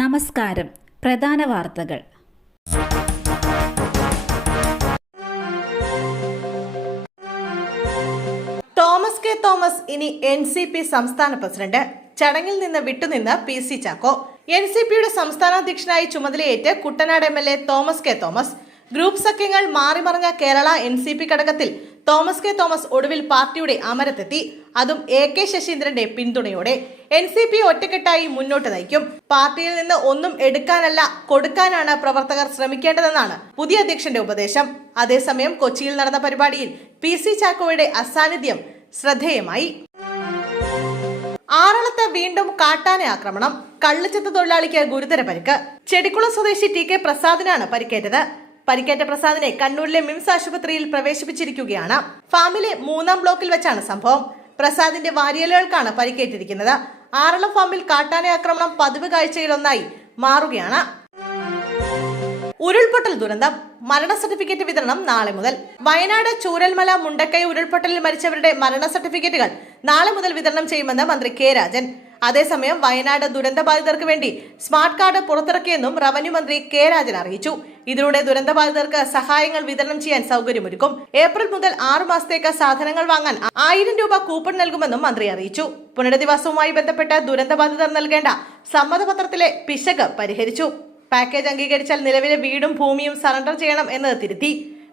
നമസ്കാരം. പ്രധാന വാർത്തകൾ. തോമസ് കെ തോമസ് ഇനി NCP സംസ്ഥാന പ്രസിഡന്റ്. ചടങ്ങിൽ നിന്ന് വിട്ടുനിന്ന് PC ചാക്കോ. NCPയുടെ സംസ്ഥാന അധ്യക്ഷനായി ചുമതലയേറ്റ് കുട്ടനാട് MLA തോമസ് കെ തോമസ്. ഗ്രൂപ്പ് സഖ്യങ്ങൾ മാറിമറിഞ്ഞ കേരള NCP ഘടകത്തിൽ തോമസ് കെ തോമസ് ഒടുവിൽ പാർട്ടിയുടെ അമരത്തെത്തി. അതും AK ശശീന്ദ്രന്റെ പിന്തുണയോടെ. NCP ഒറ്റക്കെട്ടായി മുന്നോട്ട് നയിക്കും. പാർട്ടിയിൽ നിന്ന് ഒന്നും എടുക്കാനല്ല, കൊടുക്കാനാണ് പ്രവർത്തകർ ശ്രമിക്കേണ്ടതെന്നാണ് പുതിയ അധ്യക്ഷന്റെ ഉപദേശം. അതേസമയം കൊച്ചിയിൽ നടന്ന പരിപാടിയിൽ PC ചാക്കോയുടെ അസാന്നിധ്യം ശ്രദ്ധേയമായി. ആറളത്ത് വീണ്ടും കാട്ടാന ആക്രമണം. കള്ളുചെത്ത് തൊഴിലാളിക്ക് ഗുരുതര പരിക്ക്. ചെടിക്കുളം സ്വദേശി TK പ്രസാദിനാണ് പരിക്കേറ്റത്. പരിക്കേറ്റ പ്രസാദിനെ കണ്ണൂരിലെ മിംസ് ആശുപത്രിയിൽ പ്രവേശിപ്പിച്ചിരിക്കുകയാണ്. ഫാമിലെ 3-ാം ബ്ലോക്കിൽ വെച്ചാണ് സംഭവം. പ്രസാദിന്റെ വാരിയലുകൾക്കാണ് പരിക്കേറ്റിരിക്കുന്നത്. ആറളം ഫാമിൽ കാട്ടാന ആക്രമണം പതിവ് കാഴ്ചയിലൊന്നായി മാറുകയാണ്. ഉരുൾപൊട്ടൽ ദുരന്തം. മരണ സർട്ടിഫിക്കറ്റ് വിതരണം നാളെ മുതൽ. വയനാട് ചൂരൽമല മുണ്ടക്കൈ ഉരുൾപൊട്ടലിൽ മരിച്ചവരുടെ മരണ സർട്ടിഫിക്കറ്റുകൾ നാളെ മുതൽ വിതരണം ചെയ്യുമെന്ന് മന്ത്രി K രാജൻ. അതേസമയം വയനാട് ദുരന്തബാധിതർക്ക് വേണ്ടി സ്മാർട്ട് കാർഡ് പുറത്തിറക്കിയെന്നും റവന്യൂ മന്ത്രി K രാജൻ അറിയിച്ചു. ഇതിലൂടെ ദുരന്തബാധിതർക്ക് സഹായങ്ങൾ വിതരണം ചെയ്യാൻ സൗകര്യമൊരുക്കും. ഏപ്രിൽ മുതൽ 6 മാസത്തേക്ക് സാധനങ്ങൾ വാങ്ങാൻ 1000 രൂപ കൂപ്പൺ നൽകുമെന്നും മന്ത്രി അറിയിച്ചു. പുനരധിവാസവുമായി ബന്ധപ്പെട്ട് ദുരന്തബാധിതർ നൽകേണ്ട സമ്മതപത്രത്തിലെ പിശക് പരിഹരിച്ചു. പാക്കേജ് അംഗീകരിച്ചാൽ നിലവിലെ വീടും ഭൂമിയും സറണ്ടർ ചെയ്യണം എന്നത് തിരുത്തി.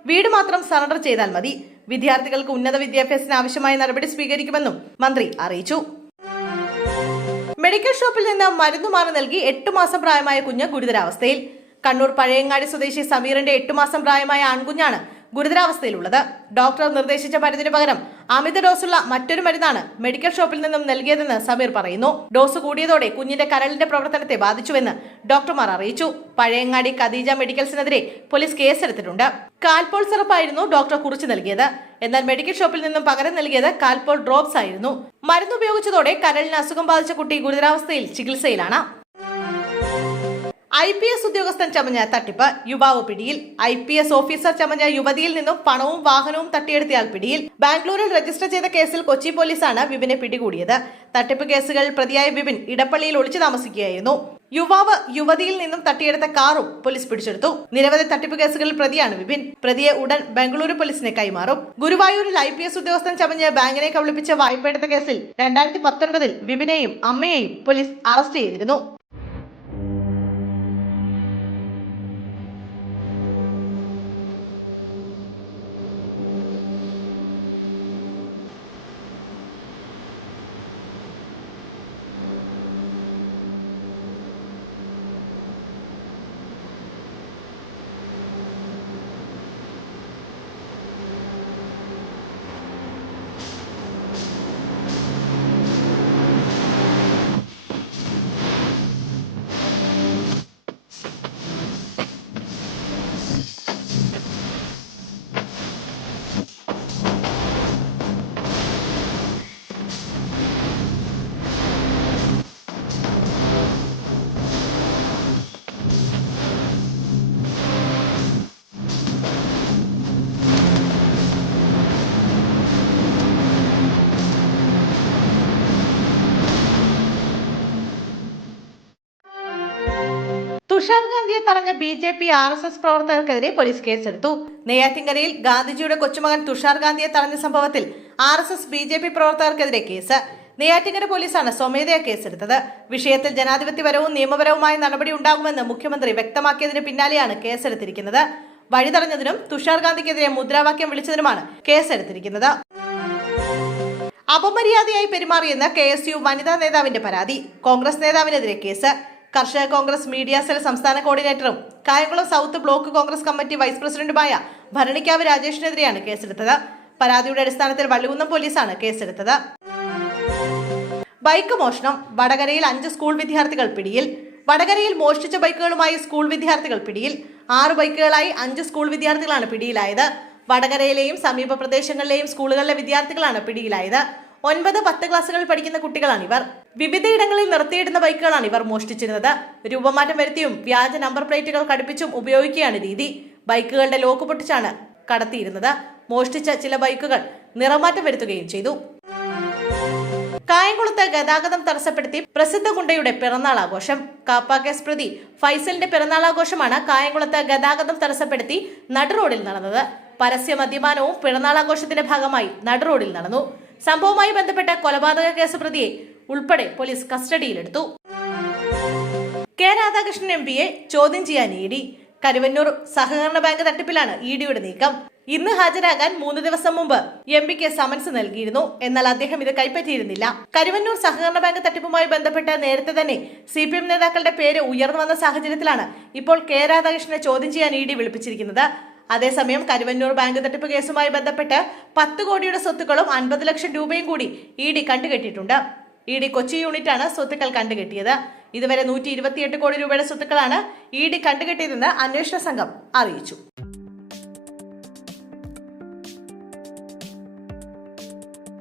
വീട് മാത്രം സറണ്ടർ ചെയ്താൽ മതി. വിദ്യാർത്ഥികൾക്ക് ഉന്നത വിദ്യാഭ്യാസത്തിന് ആവശ്യമായ നടപടി സ്വീകരിക്കുമെന്നും മന്ത്രി അറിയിച്ചു. മെഡിക്കൽ ഷോപ്പിൽ നിന്ന് മരുന്ന് മാറി നൽകി 8 മാസം പ്രായമായ കുഞ്ഞ് ഗുരുതരാവസ്ഥയിൽ. കണ്ണൂർ പഴയങ്ങാടി സ്വദേശി സമീറിന്റെ 8 മാസം പ്രായമായ ആൺകുഞ്ഞാണ് ഗുരുതരാവസ്ഥയിലുള്ളത്. ഡോക്ടർ നിർദ്ദേശിച്ച മരുന്നിന് പകരം അമിത ഡോസുള്ള മറ്റൊരു മരുന്നാണ് മെഡിക്കൽ ഷോപ്പിൽ നിന്നും നൽകിയതെന്ന് സമീർ പറയുന്നു. ഡോസ് കൂടിയതോടെ കുഞ്ഞിന്റെ കരളിന്റെ പ്രവർത്തനത്തെ ബാധിച്ചുവെന്ന് ഡോക്ടർമാർ അറിയിച്ചു. പഴയങ്ങാടി ഖദീജ മെഡിക്കൽസിനെതിരെ പോലീസ് കേസെടുത്തിട്ടുണ്ട്. കാൽപോൾ സിറപ്പായിരുന്നു ഡോക്ടർ കുറിച്ച് നൽകിയത്. എന്നാൽ മെഡിക്കൽ ഷോപ്പിൽ നിന്നും പകരം നൽകിയത് കാൽപോൾ ഡ്രോപ്സ് ആയിരുന്നു. മരുന്ന് ഉപയോഗിച്ചതോടെ കരളിന് അസുഖം ബാധിച്ച കുട്ടി ഗുരുതരാവസ്ഥയിൽ ചികിത്സയിലാണ്. IPS ഉദ്യോഗസ്ഥൻ ചമഞ്ഞ തട്ടിപ്പ്. യുവാവ് പിടിയിൽ. IPS ഓഫീസർ ചമഞ്ഞ യുവതിയിൽ നിന്നും പണവും വാഹനവും തട്ടിയെടുത്തയാൾ പിടിയിൽ. ബാംഗ്ലൂരിൽ രജിസ്റ്റർ ചെയ്ത കേസിൽ കൊച്ചി പോലീസാണ് വിപിനെ പിടികൂടിയത്. തട്ടിപ്പ് കേസുകളിൽ പ്രതിയായ വിപിൻ ഇടപ്പള്ളിയിൽ ഒളിച്ചു താമസിക്കുകയായിരുന്നു. യുവാവ് യുവതിയിൽ നിന്നും തട്ടിയെടുത്ത കാറും പോലീസ് പിടിച്ചെടുത്തു. നിരവധി തട്ടിപ്പ് കേസുകളിൽ പ്രതിയാണ് വിപിൻ. പ്രതിയെ ഉടൻ ബംഗളൂരു പോലീസിനെ കൈമാറും. ഗുരുവായൂരിൽ IPS ഉദ്യോഗസ്ഥൻ ചമഞ്ഞ് ബാങ്കിനെ കബളിപ്പിച്ച വായ്പയെടുത്ത കേസിൽ 2019 വിപിനെയും അമ്മയെയും പോലീസ് അറസ്റ്റ് ചെയ്തിരുന്നു. തുഷാർ ഗാന്ധിയെ തടഞ്ഞ BJP RSS പ്രവർത്തകർക്കെതിരെ പോലീസ് കേസെടുത്തു. നെയ്യാറ്റിൻകരയിൽ ഗാന്ധിജിയുടെ കൊച്ചുമകൻ തുഷാർ ഗാന്ധിയെ തടഞ്ഞ സംഭവത്തിൽ RSS BJP പ്രവർത്തകർക്കെതിരെ കേസ്. നെയ്യാറ്റിൻകര പോലീസാണ് സ്വമേധയാ കേസെടുത്തത്. വിഷയത്തിൽ ജനാധിപത്യപരവും നിയമപരവുമായ നടപടി ഉണ്ടാകുമെന്ന് മുഖ്യമന്ത്രി വ്യക്തമാക്കിയതിന് പിന്നാലെയാണ് കേസെടുത്തിരിക്കുന്നത്. വഴി തടഞ്ഞതിനും തുഷാർ ഗാന്ധിക്കെതിരെ മുദ്രാവാക്യം വിളിച്ചതിനുമാണ് കേസെടുത്തിരിക്കുന്നത്. അപമര്യാദയായി പെരുമാറിയെന്ന് KSU വനിതാ നേതാവിന്റെ പരാതി. കോൺഗ്രസ് നേതാവിനെതിരെ കേസ്. കർഷക കോൺഗ്രസ് മീഡിയ സെൽ സംസ്ഥാന കോർഡിനേറ്ററും Kayamkulam south block Congress committee vice പ്രസിഡന്റുമായ ഭരണിക്കാവ് രാജേഷിനെതിരെയാണ് കേസെടുത്തത്. പരാതിയുടെ അടിസ്ഥാനത്തിൽ വള്ളികുന്നം പോലീസാണ് കേസെടുത്തത്. ബൈക്ക് മോഷണം. വടകരയിൽ 5 സ്കൂൾ വിദ്യാർത്ഥികൾ പിടിയിൽ. വടകരയിൽ മോഷ്ടിച്ച ബൈക്കുകളുമായി സ്കൂൾ വിദ്യാർത്ഥികൾ പിടിയിൽ. 6 ബൈക്കുകളായി 5 സ്കൂൾ വിദ്യാർത്ഥികളാണ് പിടിയിലായത്. വടകരയിലെയും സമീപ പ്രദേശങ്ങളിലെയും സ്കൂളുകളിലെ വിദ്യാർത്ഥികളാണ് പിടിയിലായത്. 9-10 ക്ലാസ്സുകളിൽ പഠിക്കുന്ന കുട്ടികളാണിവർ. വിവിധയിടങ്ങളിൽ നിർത്തിയിടുന്ന ബൈക്കുകളാണ് ഇവർ മോഷ്ടിച്ചിരുന്നത്. രൂപമാറ്റം വരുത്തിയും വ്യാജ നമ്പർ പ്ലേറ്റുകൾ ഘടിപ്പിച്ചും ഉപയോഗിക്കുകയാണ് രീതി. ബൈക്കുകളുടെ ലോക്ക് പൊട്ടിച്ചാണ് കടത്തിയിരുന്നത്. മോഷ്ടിച്ച ചില ബൈക്കുകൾ നിറമാറ്റം വരുത്തുകയും ചെയ്തു. കായംകുളത്ത് ഗതാഗതം തടസ്സപ്പെടുത്തി പ്രസിദ്ധ ഗുണ്ടയുടെ പിറന്നാൾ ആഘോഷം. കാപ്പ കേസ് പ്രതി ഫൈസലിന്റെ പിറന്നാൾ ആഘോഷമാണ് കായംകുളത്ത് ഗതാഗതം തടസ്സപ്പെടുത്തി നടുറോഡിൽ നടന്നത്. പരസ്യ മദ്യപാനവും പിറന്നാൾ ആഘോഷത്തിന്റെ ഭാഗമായി നടുറോഡിൽ നടന്നു. സംഭവവുമായി ബന്ധപ്പെട്ട കൊലപാതക കേസ് പ്രതിയെ ഉൾപ്പെടെ പോലീസ് കസ്റ്റഡിയിലെടുത്തു. കെ രാധാകൃഷ്ണൻ എംപിയെ ചോദ്യം ചെയ്യാൻ ഇ ഡി. കരുവന്നൂർ സഹകരണ ബാങ്ക് തട്ടിപ്പിലാണ് ഇഡിയുടെ നീക്കം. ഇന്ന് ഹാജരാകാൻ 3 ദിവസം മുമ്പ് എംപിക്ക് സമൻസ് നൽകിയിരുന്നു. എന്നാൽ അദ്ദേഹം ഇത് കൈപ്പറ്റിയിരുന്നില്ല. കരുവന്നൂർ സഹകരണ ബാങ്ക് തട്ടിപ്പുമായി ബന്ധപ്പെട്ട് നേരത്തെ തന്നെ CPM നേതാക്കളുടെ പേര് ഉയർന്നു വന്ന സാഹചര്യത്തിലാണ് ഇപ്പോൾ കെ രാധാകൃഷ്ണനെ ചോദ്യം ചെയ്യാൻ ഇ ഡി വിളിപ്പിച്ചിരിക്കുന്നത്. അതേസമയം കരുവന്നൂർ ബാങ്ക് തട്ടിപ്പ് കേസുമായി ബന്ധപ്പെട്ട് 10 കോടിയുടെ സ്വത്തുക്കളും 50 ലക്ഷം രൂപയും കൂടി ഇ ഡി കണ്ടുകെട്ടിയിട്ടുണ്ട്. ഇ ഡി കൊച്ചി യൂണിറ്റാണ് സ്വത്തുക്കൾ കണ്ടുകെട്ടിയത്. ഇതുവരെ 128 കോടി രൂപയുടെ സ്വത്തുക്കളാണ് ഇ ഡി കണ്ടുകെട്ടിയതെന്ന് അന്വേഷണ സംഘം അറിയിച്ചു.